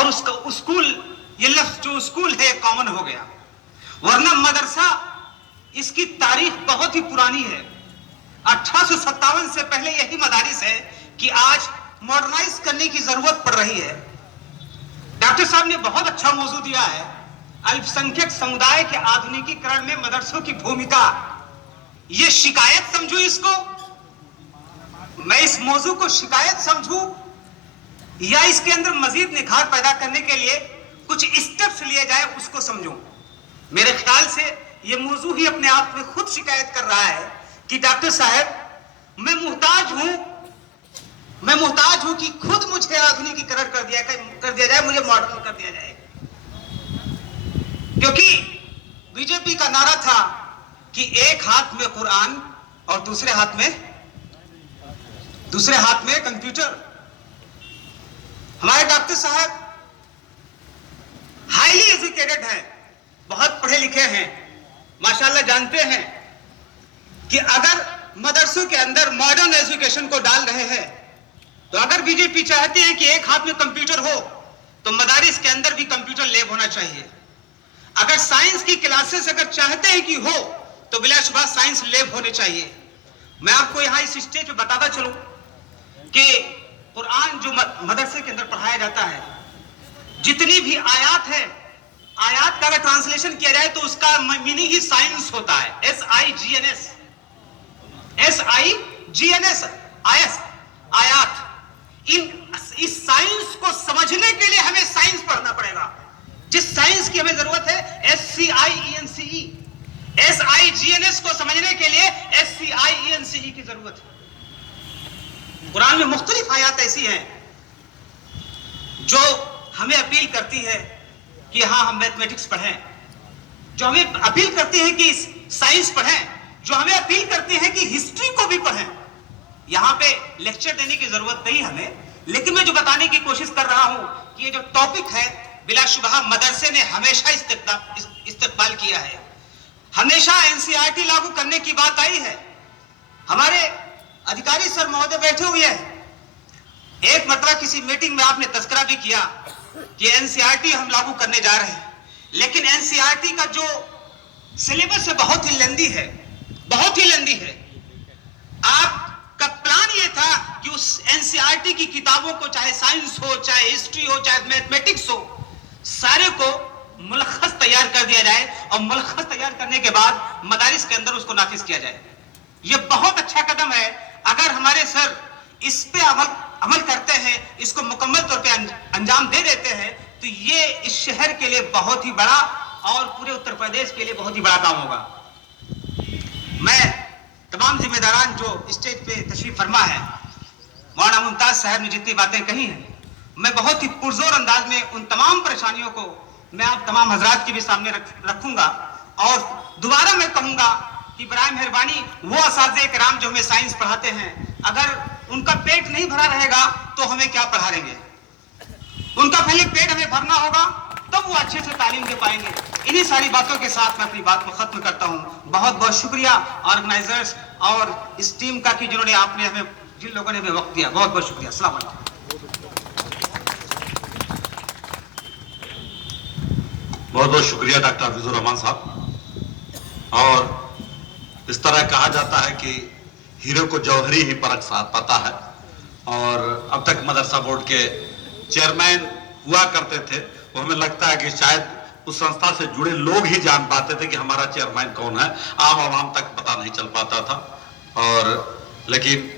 और उसका स्कूल, ये लफ्ज जो स्कूल है कॉमन हो गया, वरना मदरसा इसकी तारीख बहुत ही पुरानी है। 1857 से पहले यही मदारिस है कि आज मॉडर्नाइज करने की जरूरत पड़ रही है। डॉक्टर साहब ने बहुत अच्छा मौजू दिया है, अल्पसंख्यक समुदाय के आधुनिकीकरण में मदरसों की भूमिका। ये शिकायत समझू इसको, मैं इस मौजू को शिकायत समझू, या इसके अंदर मजीद निखार पैदा करने के लिए कुछ स्टेप्स लिए जाए उसको समझूं। मेरे ख्याल से ये मौजू ही अपने आप में खुद शिकायत कर रहा है कि डॉक्टर साहब मैं मुहताज हूं कि खुद मुझे आधुनिकीकरण कर दिया जाए, मुझे मॉडर्न कर दिया जाए। क्योंकि बीजेपी का नारा था कि एक हाथ में कुरान और दूसरे हाथ में कंप्यूटर। हमारे डॉक्टर साहब हाईली एजुकेटेड हैं, बहुत पढ़े लिखे हैं, माशाल्लाह, जानते हैं कि अगर मदरसों के अंदर मॉडर्न एजुकेशन को डाल रहे हैं तो अगर बीजेपी चाहती है कि एक हाथ में कंप्यूटर हो तो मदारिस के अंदर भी कंप्यूटर लैब होना चाहिए। अगर साइंस की क्लासेस अगर चाहते हैं कि हो तो बिलाशुबा साइंस लैब होने चाहिए। मैं आपको यहां इस स्टेज पे बताता चलूं कि कुरान जो मदरसे के अंदर पढ़ाया जाता है, जितनी भी आयात है, आयात का अगर ट्रांसलेशन किया जाए तो उसका मीनिंग ही साइंस होता है। SIGNS आयात। इस साइंस को समझने के लिए हमें साइंस पढ़ना पड़ेगा। जिस साइंस की हमें जरूरत है SIGNS को समझने के लिए SCIENCE की जरूरत है। कुरान में मुख्तलिफ आयात ऐसी हैं जो हमें अपील करती है कि हाँ हम मैथमेटिक्स पढ़ें, जो हमें अपील करती है कि साइंस पढ़ें, जो हमें अपील करती है कि हिस्ट्री को भी पढ़ें। यहां पे लेक्चर देने की जरूरत नहीं हमें, लेकिन मैं जो बताने की कोशिश कर रहा हूं कि ये जो टॉपिक है बिलाशुबहा मदरसे ने हमेशा इस्तेमाल किया है। हमेशा NCERT लागू करने की बात आई है। हमारे अधिकारी सर महोदय बैठे हुए हैं, एक मरतबा किसी मीटिंग में आपने तस्करा भी किया कि NCERT हम लागू करने जा रहे हैं, लेकिन NCERT का जो सिलेबस है बहुत ही लेंदी है, बहुत ही लेंदी है। आपका प्लान ये था कि उस NCERT की किताबों को, चाहे साइंस हो, चाहे हिस्ट्री हो, चाहे मैथमेटिक्स हो, सारे को मुलख्खस तैयार कर दिया जाए और मुलख्खस तैयार करने के बाद मदारिस के अंदर उसको नाफिज किया जाए। यह बहुत अच्छा कदम है। अगर हमारे सर इस पे अमल करते हैं, इसको मुकम्मल तौर पे अंजाम दे देते हैं, तो ये इस शहर के लिए बहुत ही बड़ा और पूरे उत्तर प्रदेश के लिए बहुत ही बड़ा काम होगा। मैं तमाम जिम्मेदारान जो स्टेज पे तशरीफ फरमा है, मौलाना मुमताज साहब ने जितनी बातें कही हैं, मैं बहुत ही पुरजोर अंदाज में उन तमाम परेशानियों को मैं आप तमाम हजरात के भी सामने रखूंगा। और दोबारा मैं कहूंगा कि बराए मेहरबानी वो असातिज़े किराम जो हमें साइंस पढ़ाते हैं, अगर उनका पेट नहीं भरा रहेगा तो हमें क्या पढ़ाएंगे? उनका पहले पेट हमें भरना होगा, तब वो अच्छे से तालीम दे पाएंगे। इन्हीं सारी बातों के साथ मैं अपनी बात को खत्म करता हूं। बहुत बहुत शुक्रिया ऑर्गेनाइजर्स और इस टीम का कि जिन्होंने आपने हमें, जिन लोगों ने हमें वक्त दिया, बहुत बहुत शुक्रिया। अस्सलाम वालेकुम। बहुत बहुत शुक्रिया डॉक्टर हफीजुर रहमान साहब। और इस तरह कहा जाता है कि हीरो को जौहरी ही परख पाता है, और अब तक मदरसा बोर्ड के चेयरमैन हुआ करते थे, वो हमें लगता है कि शायद उस संस्था से जुड़े लोग ही जान पाते थे कि हमारा चेयरमैन कौन है, आम आवाम तक पता नहीं चल पाता था। और लेकिन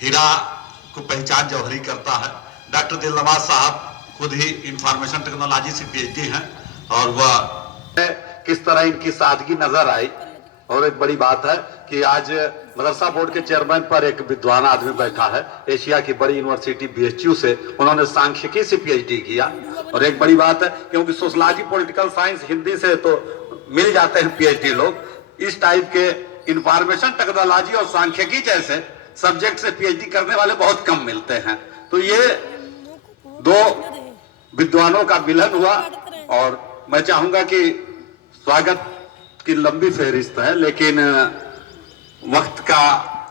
हीरा को पहचान जौहरी करता है। डॉक्टर दिलनवाज साहब खुद ही इंफॉर्मेशन टेक्नोलॉजी से PhD हैं, और वह किस तरह इनकी सादगी नजर आई। और एक बड़ी बात है कि आज मदरसा बोर्ड के चेयरमैन पर एक विद्वान आदमी बैठा है, एशिया की बड़ी यूनिवर्सिटी BHU से, उन्होंने सांख्यिकी से PhD किया। और एक बड़ी बात है क्योंकि सोशलॉजी, पॉलिटिकल साइंस, हिंदी से तो मिल जाते हैं PhD लोग, इस टाइप के इंफॉर्मेशन टेक्नोलॉजी और सांख्यिकी जैसे सब्जेक्ट से PhD करने वाले बहुत कम मिलते हैं। तो ये दो विद्वानों का मिलन हुआ, और मैं चाहूंगा कि स्वागत की लंबी फहरिस्त है, लेकिन वक्त का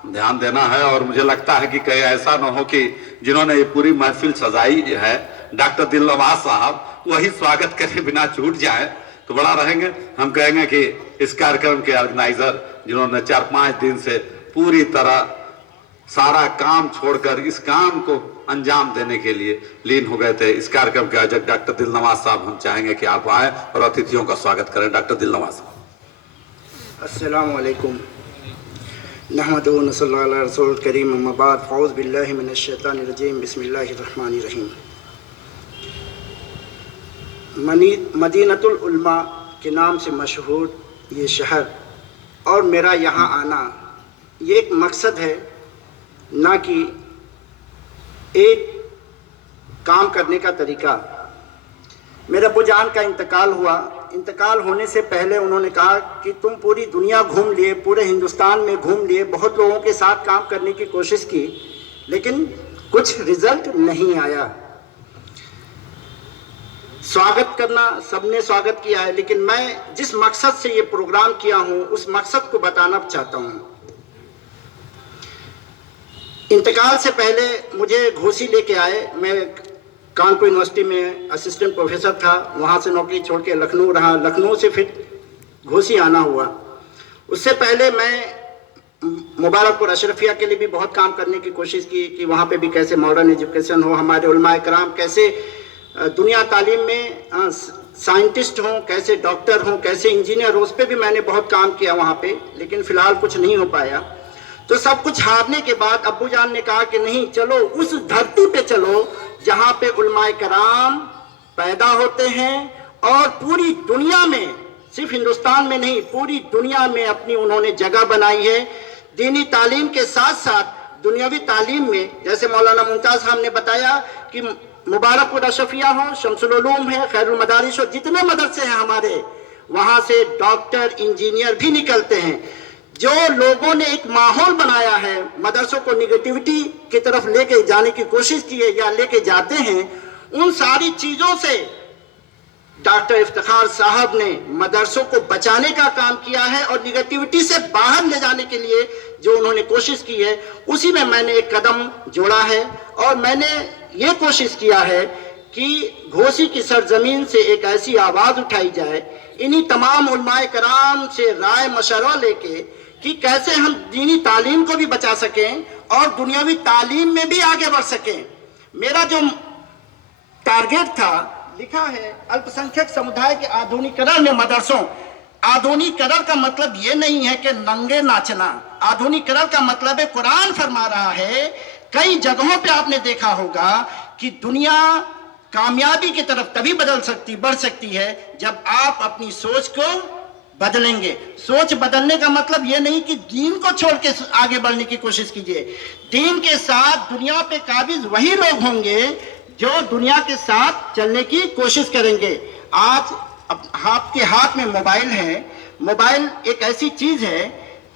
ध्यान देना है। और मुझे लगता है कि कहीं ऐसा ना हो कि जिन्होंने ये पूरी महफिल सजाई है, डॉक्टर दिलनवाज साहब वही स्वागत करे बिना छूट जाए तो बड़ा रहेंगे। हम कहेंगे कि इस कार्यक्रम के ऑर्गेनाइजर जिन्होंने 4-5 दिन से पूरी तरह सारा काम छोड़कर इस काम को अंजाम देने के लिए लीन हो गए थे, इस कार्यक्रम के आयोजक डॉक्टर दिलनवाज साहब, हम चाहेंगे कि आप आए और अतिथियों का स्वागत करें। डॉक्टर दिलनवाज साहब। अस्सलाम वालेकुम। नहमदुहु व नसल्ली अला रसूलिल करीम, अम्मा बाद, फ़ऊज़ु बिल्लाहि मिनश शैतानिर रजीम, बिस्मिल्लाहिर रहमानिर रहीम। मदीनतुल उलमा के नाम से मशहूर ये शहर और मेरा यहाँ आना ये एक मकसद है, ना कि एक काम करने का तरीका। मेरे अब्बूजान का इंतकाल हुआ। इंतकाल होने से पहले उन्होंने कहा कि तुम पूरी दुनिया घूम लिए, पूरे हिंदुस्तान में घूम लिए, बहुत लोगों के साथ काम करने की कोशिश की, लेकिन कुछ रिजल्ट नहीं आया। स्वागत करना सबने स्वागत किया है, लेकिन मैं जिस मकसद से ये प्रोग्राम किया हूँ उस मकसद को बताना चाहता हूँ। इंतकाल से पहले मुझे घोसी लेके आए। मैं कानपुर यूनिवर्सिटी में असिस्टेंट प्रोफेसर था, वहाँ से नौकरी छोड़ के लखनऊ रहा, लखनऊ से फिर घोसी आना हुआ। उससे पहले मैं मुबारकपुर अशरफिया के लिए भी बहुत काम करने की कोशिश की कि वहाँ पे भी कैसे मॉडर्न एजुकेशन हो, हमारे उलमाए कराम कैसे दुनिया तालीम में साइंटिस्ट हों, कैसे डॉक्टर हों, कैसे इंजीनियर हो, उस पर भी मैंने बहुत काम किया वहाँ पे, लेकिन फ़िलहाल कुछ नहीं हो पाया। तो सब कुछ हारने के बाद अब्बूजान ने कहा कि नहीं, चलो उस धरती पे चलो जहाँ पे उलमाए कराम पैदा होते हैं और पूरी दुनिया में, सिर्फ हिंदुस्तान में नहीं, पूरी दुनिया में अपनी उन्होंने जगह बनाई है। दीनी तालीम के साथ साथ दुनियावी तालीम में, जैसे मौलाना मुमताज़ साहब ने बताया कि मुबारकपुर अशरफिया हो, शमसुल उलूम है, खैरुल मदारिस हो, जितने मदरसे हैं हमारे, वहाँ से डॉक्टर इंजीनियर भी निकलते हैं। जो लोगों ने एक माहौल बनाया है, मदरसों को निगेटिविटी की तरफ लेके जाने की कोशिश की है या लेके जाते हैं, उन सारी चीज़ों से डॉक्टर इफ्तिखार साहब ने मदरसों को बचाने का काम किया है और निगेटिविटी से बाहर ले जाने के लिए जो उन्होंने कोशिश की है, उसी में मैंने एक कदम जोड़ा है। और मैंने ये कोशिश किया है कि घोसी की सरजमीन से एक ऐसी आवाज़ उठाई जाए, इन्हीं तमाम उलमाए कराम से राय मशवरा लेके कि कैसे हम दीनी तालीम को भी बचा सकें और दुनियावी तालीम में भी आगे बढ़ सकें। मेरा जो टारगेट था, लिखा है अल्पसंख्यक समुदाय के आधुनिकीकरण में मदरसों। आधुनिकीकरण का मतलब ये नहीं है कि नंगे नाचना। आधुनिकीकरण का मतलब है, कुरान फरमा रहा है, कई जगहों पे आपने देखा होगा कि दुनिया कामयाबी की तरफ तभी बढ़ सकती है जब आप अपनी सोच को बदलेंगे। सोच बदलने का मतलब ये नहीं कि दीन को छोड़ के आगे बढ़ने की कोशिश कीजिए। दीन के साथ दुनिया पे काबिज वही लोग होंगे जो दुनिया के साथ चलने की कोशिश करेंगे। आज आपके हाथ में मोबाइल है। मोबाइल एक ऐसी चीज है,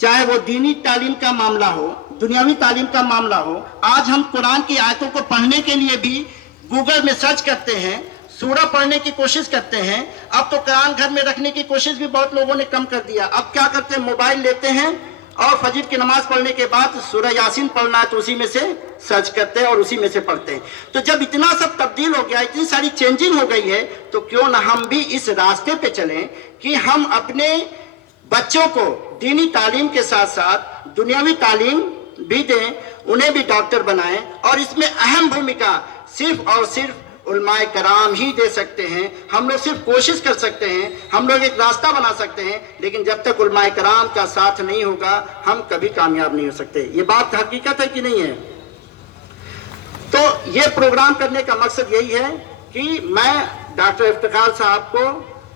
चाहे वो दीनी तालीम का मामला हो, दुनियावी तालीम का मामला हो। आज हम कुरान की आयतों को पढ़ने के लिए भी गूगल में सर्च करते हैं, सूरा पढ़ने की कोशिश करते हैं। अब तो कुरान घर में रखने की कोशिश भी बहुत लोगों ने कम कर दिया। अब क्या करते हैं, मोबाइल लेते हैं और फजर की नमाज पढ़ने के बाद सूरह यासीन पढ़ना है तो उसी में से सर्च करते हैं और उसी में से पढ़ते हैं। तो जब इतना सब तब्दील हो गया, इतनी सारी चेंजिंग हो गई है, तो क्यों ना हम भी इस रास्ते पे चलें कि हम अपने बच्चों को दीनी तालीम के साथ साथ दुनियावी तालीम भी दें, उन्हें भी डॉक्टर बनाएं। और इसमें अहम भूमिका सिर्फ और सिर्फ उलमाए कराम ही दे सकते हैं। हम लोग सिर्फ कोशिश कर सकते हैं, हम लोग एक रास्ता बना सकते हैं, लेकिन जब तक उलमाए कराम का साथ नहीं होगा हम कभी कामयाब नहीं हो सकते। ये बात हकीकत है कि नहीं है? तो ये प्रोग्राम करने का मकसद यही है कि मैं डॉक्टर इफ्तिखार साहब को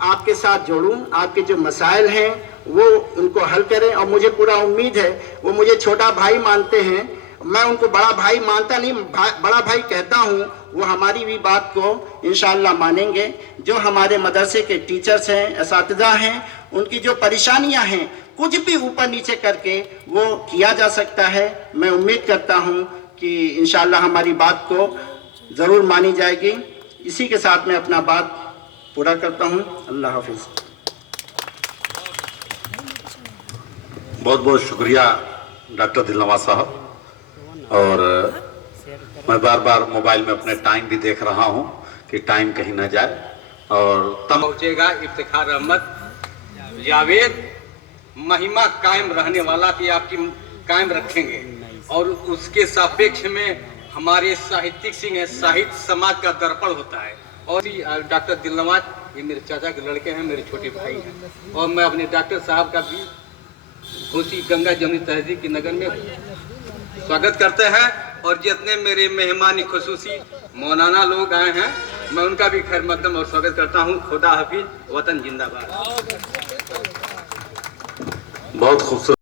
आपके साथ जोड़ूं, आपके जो मसाइल हैं वो उनको हल करें। और मुझे पूरा उम्मीद है, वो मुझे छोटा भाई मानते हैं, मैं उनको बड़ा भाई मानता नहीं, बड़ा भाई कहता हूँ। वो हमारी भी बात को इंशाअल्लाह मानेंगे। जो हमारे मदरसे के टीचर्स हैं, असातिज़ा हैं, उनकी जो परेशानियाँ हैं कुछ भी ऊपर नीचे करके वो किया जा सकता है। मैं उम्मीद करता हूँ कि इंशाअल्लाह हमारी बात को ज़रूर मानी जाएगी। इसी के साथ मैं अपना बात पूरा करता हूँ। अल्लाह हाफिज़। बहुत बहुत शुक्रिया डॉक्टर दिलनवाज साहब। और मैं बार बार मोबाइल में अपने टाइम भी देख रहा हूं कि टाइम कहीं ना जाए और पहुंचेगा इफ्तिखार अहमद जावेद, महिमा कायम रहने वाला कि आपकी कायम रखेंगे। और उसके सापेक्ष में हमारे साहित्यिक सिंह है, साहित्य समाज का दर्पण होता है। और डॉक्टर दिलनवाज, ये मेरे चाचा के लड़के हैं, मेरे छोटे भाई हैं। और मैं अपने डॉक्टर साहब का भी घोसी गंगा जमुनी तहजीब की नगर में स्वागत करते हैं। और जितने मेरे मेहमान खुसूसी मौलाना लोग आए हैं, मैं उनका भी खैर मकदम और स्वागत करता हूँ। खुदा हाफिज, वतन जिंदाबाद। बहुत खूबसूरत।